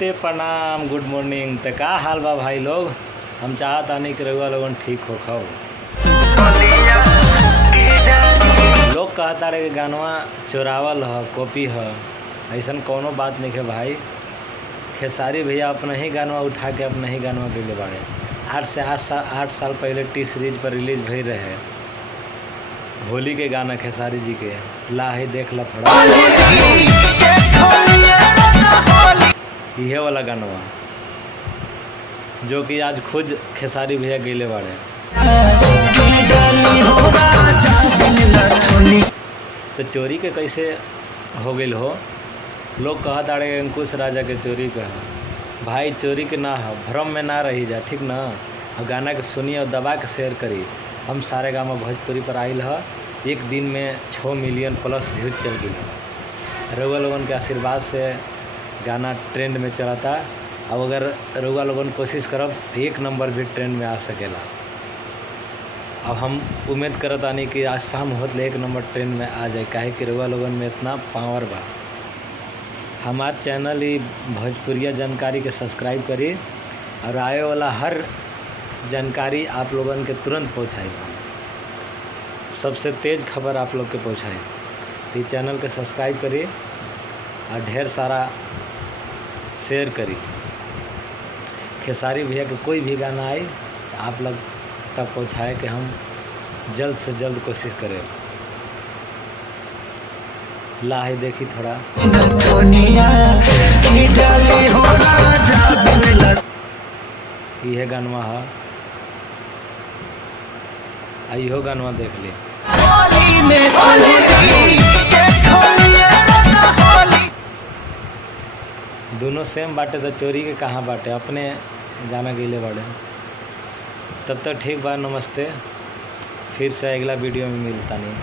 नमस्ते प्रणाम good morning. तो का हाल बा भाई लोग। हम चाहत आनी कि रउआ लोगन ठीक हो खाओ। लोग कहता रहे कि गानवा चोरावल ह कॉपी ह, ऐसन कोनो बात नहीं है भाई। खेसारी भैया अपना ही गानवा उठा के अपना ही गानवा गइले बाड़े। 8 साल पहले टी सीरीज पर रिलीज भई रहे होली के गाना खेसारी जी के। ला ही देख ला थोड़ा इहे वाला गानवा जो कि आज खुद खेसारी भैया गइले बाड़े। तो चोरी के कैसे हो गइल हो। लोग कहत आड़े अंकुश राजा के चोरी का है। भाई चोरी के ना है, भ्रम में ना रही जा, ठीक ना। और गाना के सुनिए और दबा के शेयर करी। हम सारे गाँव भोजपुरी पर आइल है। एक दिन में 6 मिलियन प्लस व्यूज चल गई। रउआ लोगन के आशीर्वाद से गाना ट्रेंड में चलाता। अब अगर रउआ लोगन कोशिश करब तो 1 नंबर भी ट्रेंड में आ सकेला। अब हम उम्मीद करत आनी कि आज शाम होत ले 1 नंबर ट्रेंड में आ जाए, काहे कि रउआ लोगन में इतना पावर बा। हमार चैनल ही भोजपुरिया जानकारी के सब्सक्राइब करी और आए वाला हर जानकारी आप लोगन के तुरंत पहुँचाई। सबसे तेज़ खबर आप लोग के पहुँचाई। तो चैनल के सब्सक्राइब करी और ढेर सारा शेयर करी। खेसारी भैया के कोई भी गाना आए तो आप लोग तक पहुँचाए कि हम जल्द से जल्द कोशिश करें। ला ही देखी थोड़ा यह गानवा है। इहो गानवा देख ली। दोनों सेम बाटे तो चोरी के कहाँ बाटे, अपने गाना गइले बाड़े। तब तक ठीक बा, नमस्ते। फिर से अगला वीडियो में मिलता नहीं।